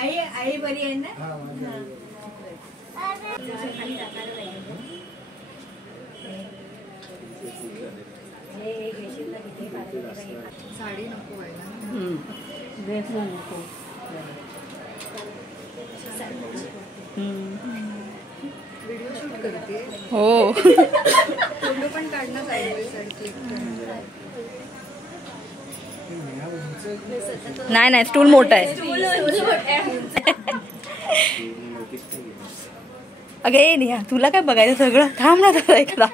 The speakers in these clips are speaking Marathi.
आई आई बरी आहे ना? साडी नको व्हायला. नको. व्हिडिओ शूट करते हो. फोटो पण काढणं साईड बाय साईड क्लिक. नाही नाही स्टूल मोठा आहे. अगं ये नाही तुला काय बघायचं सगळं. थांब ना तर ऐकला.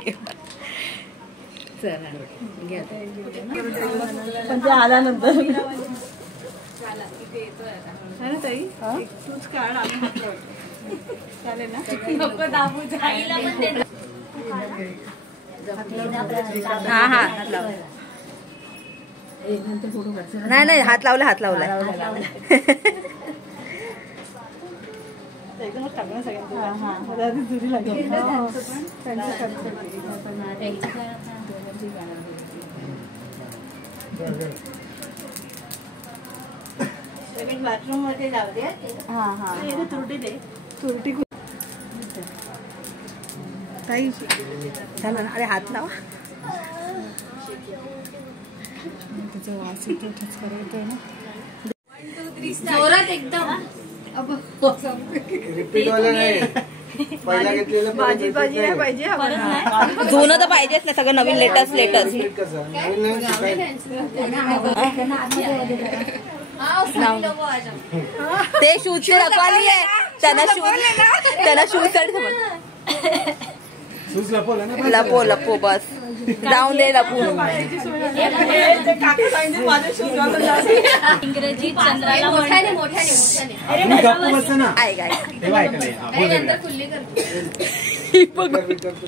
पण ते आल्यानंतर तूच काढ. चालेल ना. नको दाबू. हा हा नाही नाही हात लावला हात लावला. बाथरूम मध्ये जाऊ दे. हा हा तुरटी दे. तुरटी काही झालं ना. अरे हात लावा. त्याचा वास येतो ठसका येतोय ना जोरात एकदम. भाजी भाजी नाही पाहिजे. जुनं तर पाहिजेच ना. सगळं नवीन लेटेस्ट लेटेस्ट. ते शूजची रखवाली आहे. त्यांना शूज लपो लपो बस. जाऊन दे लपू. इंग्रजी चंद्राला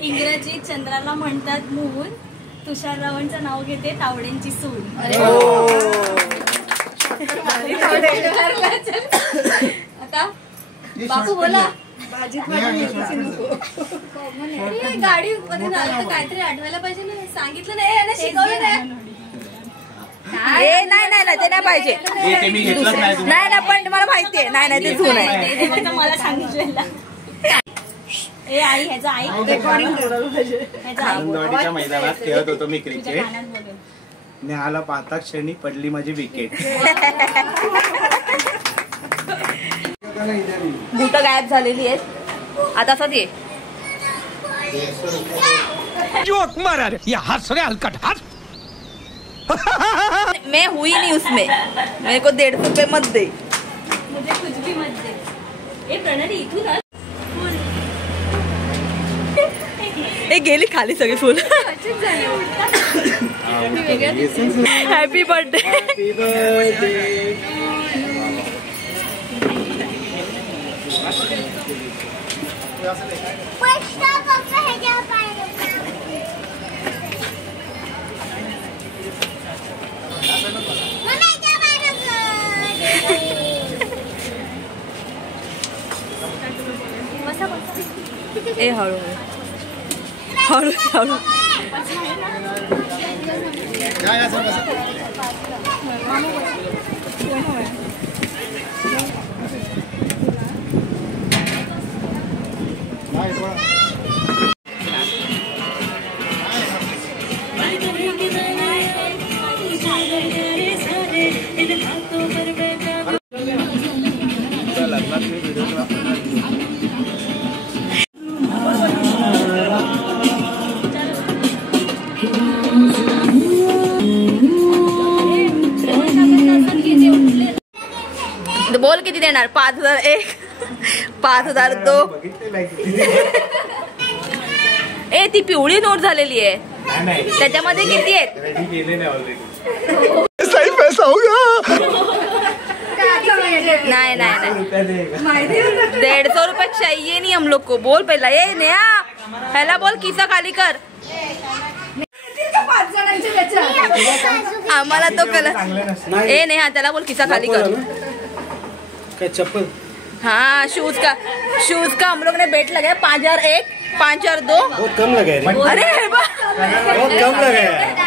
इंग्रजी चंद्राला म्हणतात मून. तुषार रावणचं नाव घेते तावड्यांची सून. आता बापू बोला. गाडी मध्ये झालं काहीतरी आठवायला पाहिजे ना. सांगितलं नाही शिकवलं नाही. नाही नाही ते नाही पाहिजे. नाही ना पण मला माहितीये. नाही नाही ते जुनं आहे. मला सांगितलेलं. ए आई ह्याचा आई खामदवाडीच्या मैदानात खेळत होतो मी क्रिकेट. नेहाला पाहता क्षणी पडली माझी विकेट. बुट गायब झालेली आहेत. आता असंच ये. जोक मारा रे. ये हंस रहे हलकट हंस. मैं हुई नहीं उसमें. मेरे को 150 रुपए मत दे. मुझे कुछ भी मत दे. ए प्रणाली इथून ए गेली खाली सगळे फुल. Happy birthday. ए हळू हळू हळू. बोल किती देणार. 5001 5002. ए ती पिवळी नोट झालेली आहे. त्याच्यामध्ये किती आहेत. सही पैसा होगा. नहीं नहीं नहीं 150 रुपए चाहिए नहीं हम लोग को. बोल पहला. ये नया पहला बोल किस्सा खाली कर. आम्हाला तो कलर. ए नेहा त्याला बोल किस्सा खाली कर. चप्पल. हाँ शूज का हम लोग ने बेट लगाया 5001 5002. बहुत कम लगा है. अरे बहुत कम लगा है.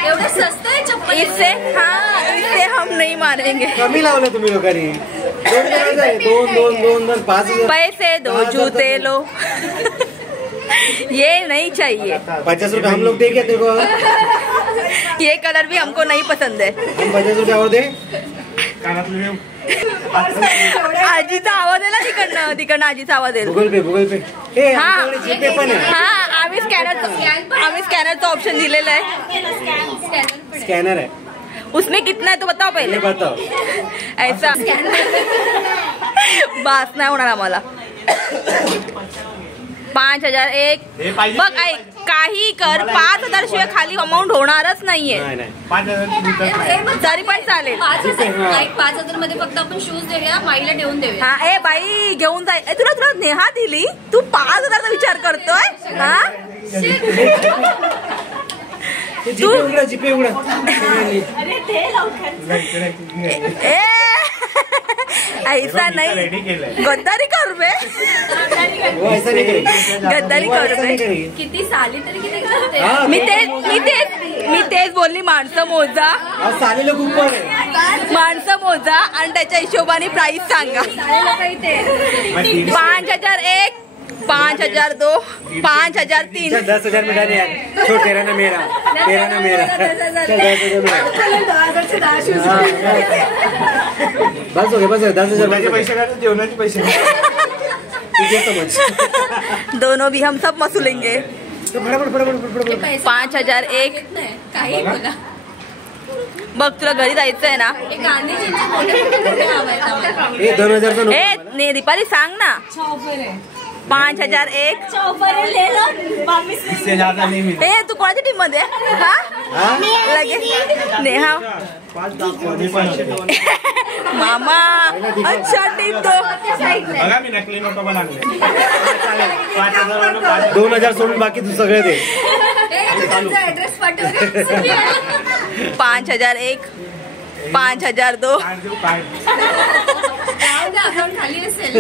एवढं स्वस्त आहे चप्पल. इससे हम नहीं मारेंगे। कमी लावलं तुम्ही लोकांनी। 2 5 पैसे दो जूते लो। ये नहीं चाहिए। 50 रुपये हम लोग दे क्या तेरे को? ये कलर भी हमको नहीं पसंद है। हम 50 रुपये और दे। आजीचा आवाज आहे ना तिकडनं आजीचा आवाज आहे। गूगल पे जीपे पण आहे। हाँ आम्ही स्कॅनरचा ऑप्शन दिलेला आहे। स्कॅनर है। उसमें कितना है तो बताओ पहले। बताओ। ऐसा बास नाही होणार आम्हाला। 5001 बघ ऐक काही कर 5000 शिवाय खाली अमाऊंट होणारच नाहीये। 5000 तरी पण चालेल। 5000 मध्ये फक्त आपण शूज देऊया माईला ठेवून देऊया। हा ए बाई घेऊन जाय। तुला नेहा दिली तू 5000चा विचार करतोय। हा जीपे उघडा ऐसा नहीं गद्दारी कर बे। गद्दारी कर बे। किती साली तरी किती करते। मी तेच बोलली माणसं मोजा। सालीला खूप पण आहे। माणसं मोजा आणि त्याच्या हिशोबाने प्राइस सांगा। 5001 5002 5003 10,000 में डाले यार। छोड़ तेरा ना मेरा चल 10,000 बस हो गया 10,000 पैसे का जेवणाचे पैसे तुझे समझ। दोनों भी हम सब मसूलेंगे। फटाफट 5001 काही बोला। बघ तुला घरी जायचंय ना। गांधीजींचे मोठे हवं। ये 2000 ए दीपाली सांग ना। 5001 इससे ज्यादा नहीं मिले। ए तू कोणाच्या टीम मध्ये? हा लगेच नेहा मामा अच्छा टीम तो बघा मी नकली नोटा पण आणले। 2000 सोडून बाकी तू सगळे दे। ऍड्रेस पाठव। 5001 5002 अकाउंट खाली असेल।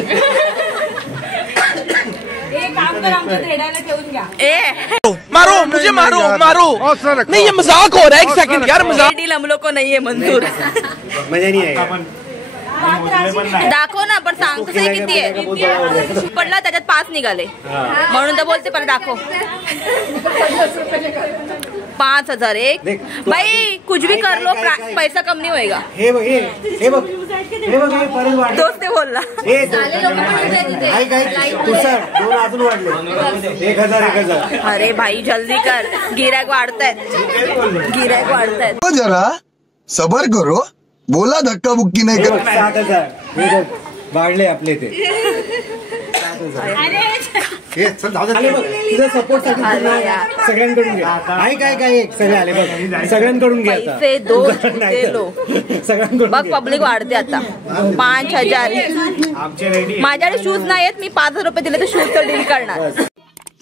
मारो मुझे मारो नहीं, ये मजाक हो रहा है। एक सेकंड यार, मजाक। डील हम लोग को नहीं है मंजूर। मजा नहीं आएगा। दाखव ना पण सांग कसं किती आहे। पडला त्याच्यात 5 निघाले म्हणून तर बोलते पर दाखव। 5001 भाई कुछ भी कर लो पैसा कम नहीं होएगा। हे बघ परत वाढ। दोस्त बोलला तुषार 2 अजून वाढले। 1000 अरे भाई जल्दी कर गिरायक वाढतायत। जरा सबर करो, बोला धक्का बुक्की नाही कर। 7,000 वाढले आपले ते 7,000। तुझा सपोर्ट साठी सगळ्यांकडून घे। काय सगळे आले बघ, सगळ्यांकडून घे आता। पैसे दो लो सगळ्यांकडून बघ पब्लिक वाढते आता। 5000 आमचे रेडी। माझ्याकडे शूज नाही आहेत। मी 5000 रुपये दिले तर शूज तर डील करणार।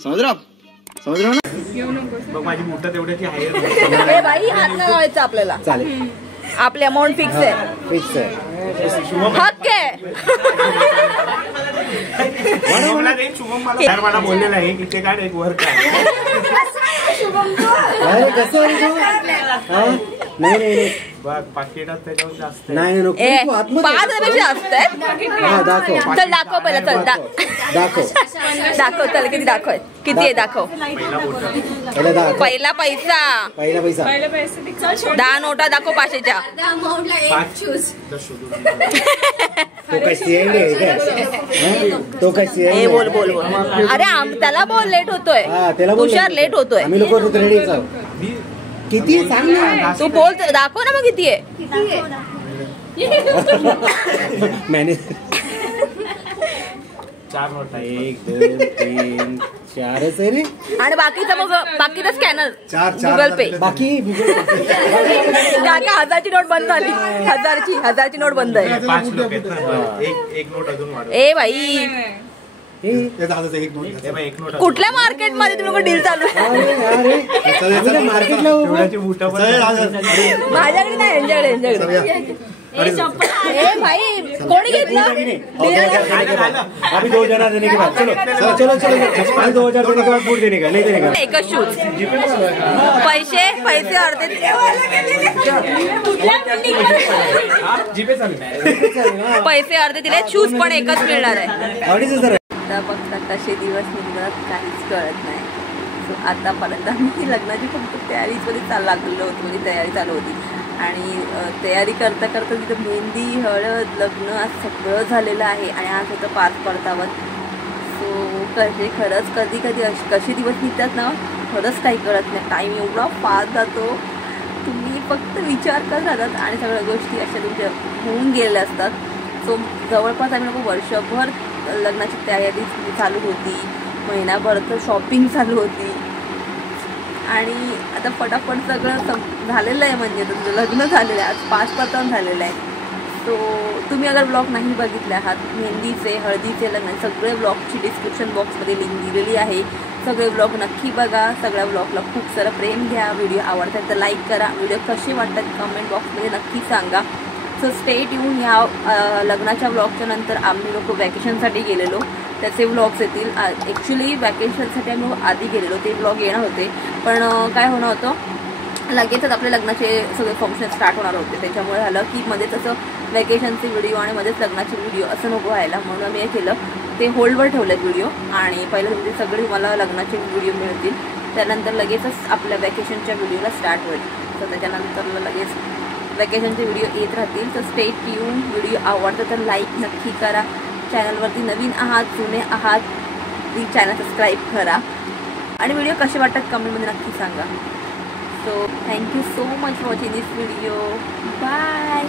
समज ना बघ माझी मोठं तेवढ्याची आहे। ए भाई हात नाही लावायचा आपल्याला। चालेल आपली अमाऊंट फिक्स आहे। फिक्स आहे। हक्क आहे। मला बोललेलं आहे की ते काय एक वर काय कसं नाही बघ पाकिटात त्याच्यावर जास्त नाही नको ए तू आतमध्ये 5000 असतात। दाखव चल दाखव पहिला चल दाखव चल किती आहे दाखव। पहिला पैसा 10 नोटा दाखव 500च्या। अमाऊंटला एक शूज। तो कशी आहे तो कशी ए बोल अरे त्याला बोल लेट होतोय। त्याला हुशार लेट होतोय। आम्ही लोक रेडी किती सांग ना तू बोल दाखव ना मग किती आहे। मॅनेज 4 नोटा 1 2 3 4 आहे रे। आणि बाकीचा स्कॅनर गुगल पे। बाकी काका 1000ची नोट बंद झाली। 1000ची नोट बंद आहे। 5 लोक आहेत ना। एक नोट अजून वाढव। ए भाई एक नोट कुठल्या मार्केट मध्ये तुम्ही डील चालू आहे? मार्केटला माझ्याकडे नाही यांच्याकडे। ए भाई कोणी घेतलं? अभी 2000 देने के बाद चलो 2000 देने के बाद बूट देने का नहीं देने का। एकच शूज पैसे अर्धे जीपे चालू पैसे अर्धे दिले, शूज पण एकच मिळणार आहे. 2,500. आता बघता कसे दिवस निघतात काहीच कळत नाही. सो आतापर्यंत आम्ही लग्नाची फक्त तयारीमध्ये लागलेलो होतो, म्हणजे तयारी चालू होती. आणि तयारी करता करता तिथं मेहंदी, हळद, लग्न आज सगळं झालेलं आहे. आणि आज होतं 5 परतावत. सो खरंच कधी कधी कसे दिवस निघतात ना, खरंच काही कळत नाही. टाईम एवढा फास्ट जातो, तुम्ही फक्त विचार करत राहतात आणि सगळ्या गोष्टी अशा तुमच्या होऊन गेलेल्या असतात. सो जवळपास आम्ही लोक वर्षभर लग्नाची तयारी चालू होती, महिनाभर तर शॉपिंग चालू होती. आणि आता फटाफट सगळं झालेलं आहे. म्हणजे तुमचं लग्न झालेलं आहे, आज 5 परतावण झालेलं आहे. सो तुम्ही अगर ब्लॉग नाही बघितले आहात, मेहंदीचे, हळदीचे, लग्न सगळे ब्लॉगची डिस्क्रिप्शन बॉक्समध्ये लिंक दिलेली आहे. सगळे ब्लॉग नक्की बघा. सगळ्या ब्लॉगला खूप सारं प्रेम घ्या. व्हिडिओ आवडतात तर लाईक करा. व्हिडिओ कसे वाटतात कमेंट बॉक्समध्ये नक्की सांगा. सो स्टेट येऊन ह्या लग्नाच्या ब्लॉगच्या नंतर आम्ही लोक वॅकेशनसाठी गेलेलो, त्याचे ब्लॉग्स येतील. ॲक्च्युली वॅकेशनसाठी आम्ही आधी गेलेलो, ते ब्लॉग येणार होते. पण काय होणं होतं, लगेचच आपल्या लग्नाचे सगळे फंक्शन स्टार्ट होणार होते. त्याच्यामुळे झालं की मध्येच असं वॅकेशनचे व्हिडिओ आणि मध्येच लग्नाचे व्हिडिओ असं नको व्हायला, म्हणून आम्ही हे केलं, ते होल्डवर ठेवलेत व्हिडिओ. आणि पहिलं म्हणजे सगळे मला लग्नाचे व्हिडिओ मिळतील, त्यानंतर लगेचच आपल्या वॅकेशनच्या व्हिडिओला स्टार्ट होईल. तर त्याच्यानंतर लगेच वॅकेशनचे व्हिडिओ येत राहतील. तर स्टेट येऊन व्हिडिओ आवडतं तर लाईक नक्की करा. चॅनलवरती नवीन आहात, जुने आहात, प्लीज चॅनल सबस्क्राईब करा. आणि व्हिडिओ कसे वाटतात कमेंटमध्ये नक्की सांगा. So thank you so much watching this video. Bye.